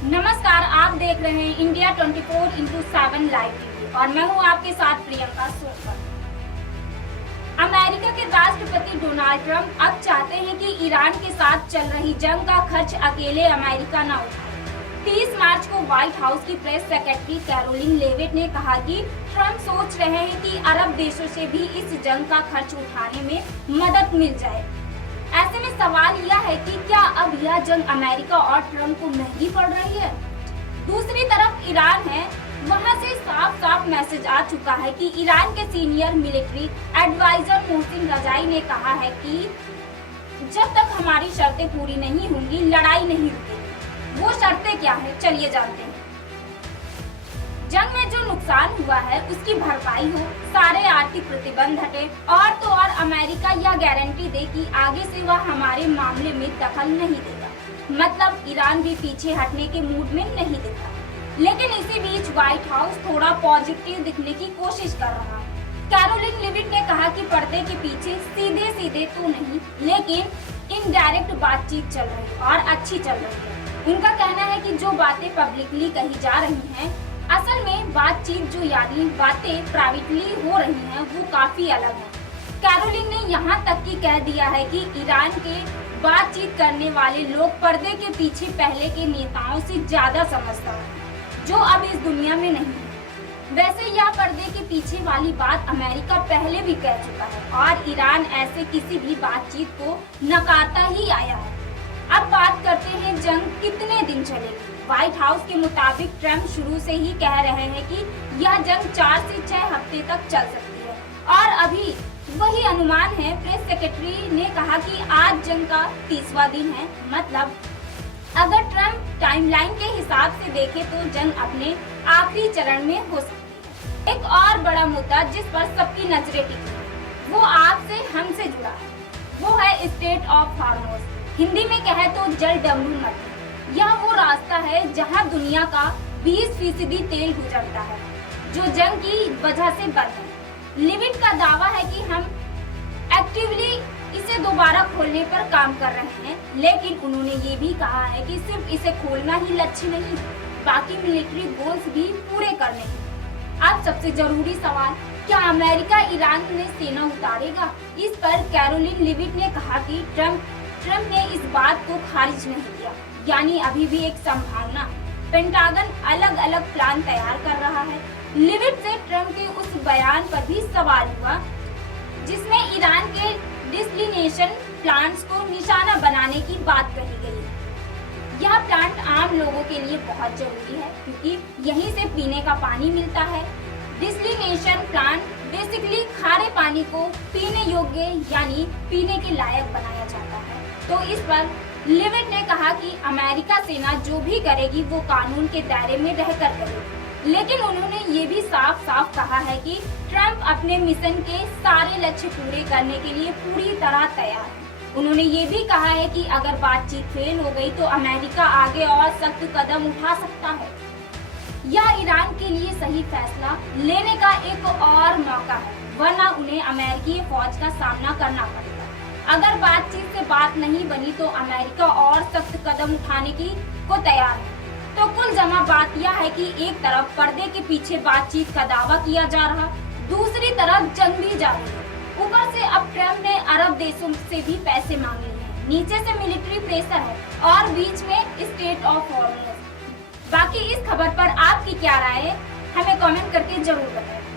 नमस्कार, आप देख रहे हैं इंडिया 24x7 लाइव टीवी और मैं हूं आपके साथ प्रियंका सोनकर। अमेरिका के राष्ट्रपति डोनाल्ड ट्रंप अब चाहते हैं कि ईरान के साथ चल रही जंग का खर्च अकेले अमेरिका न उठाए। 30 मार्च को व्हाइट हाउस की प्रेस सेक्रेटरी कैरोलिन लेविट ने कहा कि ट्रंप सोच रहे हैं कि अरब देशों से भी इस जंग का खर्च उठाने में मदद मिल जाए। ऐसे में सवाल यह है कि क्या अब यह जंग अमेरिका और ट्रंप को महंगी पड़ रही है? दूसरी तरफ ईरान है, वहां से साफ साफ मैसेज आ चुका है कि ईरान के सीनियर मिलिट्री एडवाइजर मोहसिन रजाई ने कहा है कि जब तक हमारी शर्तें पूरी नहीं होंगी लड़ाई नहीं रुकेगी। वो शर्तें क्या है, चलिए जानते हैं। जंग में जो नुकसान हुआ है उसकी भरपाई हो, सारे आर्थिक प्रतिबंध हटे और तो और अमेरिका यह गारंटी दे कि आगे से वह हमारे मामले में दखल नहीं देगा। मतलब ईरान भी पीछे हटने के मूड में नहीं दिखा। लेकिन इसी बीच व्हाइट हाउस थोड़ा पॉजिटिव दिखने की कोशिश कर रहा है। कैरोलिन लेविट ने कहा कि पर्दे के पीछे सीधे सीधे तो नहीं, लेकिन इनडायरेक्ट बातचीत चल रही है और अच्छी चल रही है। उनका कहना है कि जो बातें पब्लिकली कही जा रही हैं, असल में बातचीत जो यानी बातें प्राइवेटली हो रही हैं वो काफी अलग है। कैरोलिन ने यहाँ तक कि कह दिया है कि ईरान के बातचीत करने वाले लोग पर्दे के पीछे पहले के नेताओं से ज्यादा समझदार हैं, जो अब इस दुनिया में नहीं है। वैसे यह पर्दे के पीछे वाली बात अमेरिका पहले भी कह चुका है और ईरान ऐसे किसी भी बातचीत को नकारता ही आया है। अब बात करते हैं जंग कितने दिन चलेगी। व्हाइट हाउस के मुताबिक ट्रंप शुरू से ही कह रहे हैं कि यह जंग 4 से 6 हफ्ते तक चल सकती है और अभी वही अनुमान है। प्रेस सेक्रेटरी ने कहा कि आज जंग का 30वां दिन है। मतलब अगर ट्रंप टाइमलाइन के हिसाब से देखे तो जंग अपने आखिरी चरण में हो सकती है। एक और बड़ा मुद्दा जिस पर सबकी नजरें टिकी वो आपसे हमसे जुड़ा है, वो है स्टेट ऑफ हार्मोस। हिंदी में कहे तो जल डमरू नदी। यह वो रास्ता है जहां दुनिया का 20% तेल गुजरता है, जो जंग की वजह से बंद है। लिविट का दावा है कि हम एक्टिवली इसे दोबारा खोलने पर काम कर रहे हैं, लेकिन उन्होंने ये भी कहा है कि सिर्फ इसे खोलना ही लक्ष्य नहीं, बाकी मिलिट्री गोल्स भी पूरे करने हैं। अब सबसे जरूरी सवाल, क्या अमेरिका ईरान में सेना उतारेगा? इस पर कैरोलिन लेविट ने कहा कि ट्रंप ने इस बात को खारिज नहीं किया, यानी अभी भी एक संभावना। पेंटागन अलग अलग प्लान तैयार कर रहा है। लेविट से ट्रंप के उस बयान पर भी सवाल हुआ जिसमें ईरान के डिसलिनेशन प्लांट्स को निशाना बनाने की बात कही गई। यह प्लांट आम लोगों के लिए बहुत जरूरी है क्योंकि यहीं से पीने का पानी मिलता है। डिसलिनेशन प्लांट बेसिकली खारे पानी को पीने योग्य यानी पीने के लायक बनाया जाता है। तो इस पर लेविट ने कहा कि अमेरिका सेना जो भी करेगी वो कानून के दायरे में रहकर करेगी, लेकिन उन्होंने ये भी साफ साफ कहा है कि ट्रंप अपने मिशन के सारे लक्ष्य पूरे करने के लिए पूरी तरह तैयार है। उन्होंने ये भी कहा है कि अगर बातचीत फेल हो गई तो अमेरिका आगे और सख्त कदम उठा सकता है। यह ईरान के लिए सही फैसला लेने का एक और मौका है, वरना उन्हें अमेरिकी फौज का सामना करना पड़ेगा। अगर बातचीत से बात नहीं बनी तो अमेरिका और सख्त कदम उठाने को तैयार है। तो कुल जमा बात यह है कि एक तरफ पर्दे के पीछे बातचीत का दावा किया जा रहा, दूसरी तरफ जंग भी जारी है। ऊपर से अब ट्रंप ने अरब देशों से भी पैसे मांगे हैं, नीचे से मिलिट्री प्रेशर है और बीच में स्टेट ऑफ हार्मोस। बाकी इस खबर पर आपकी क्या राय है, हमें कमेंट करके जरूर बताएं।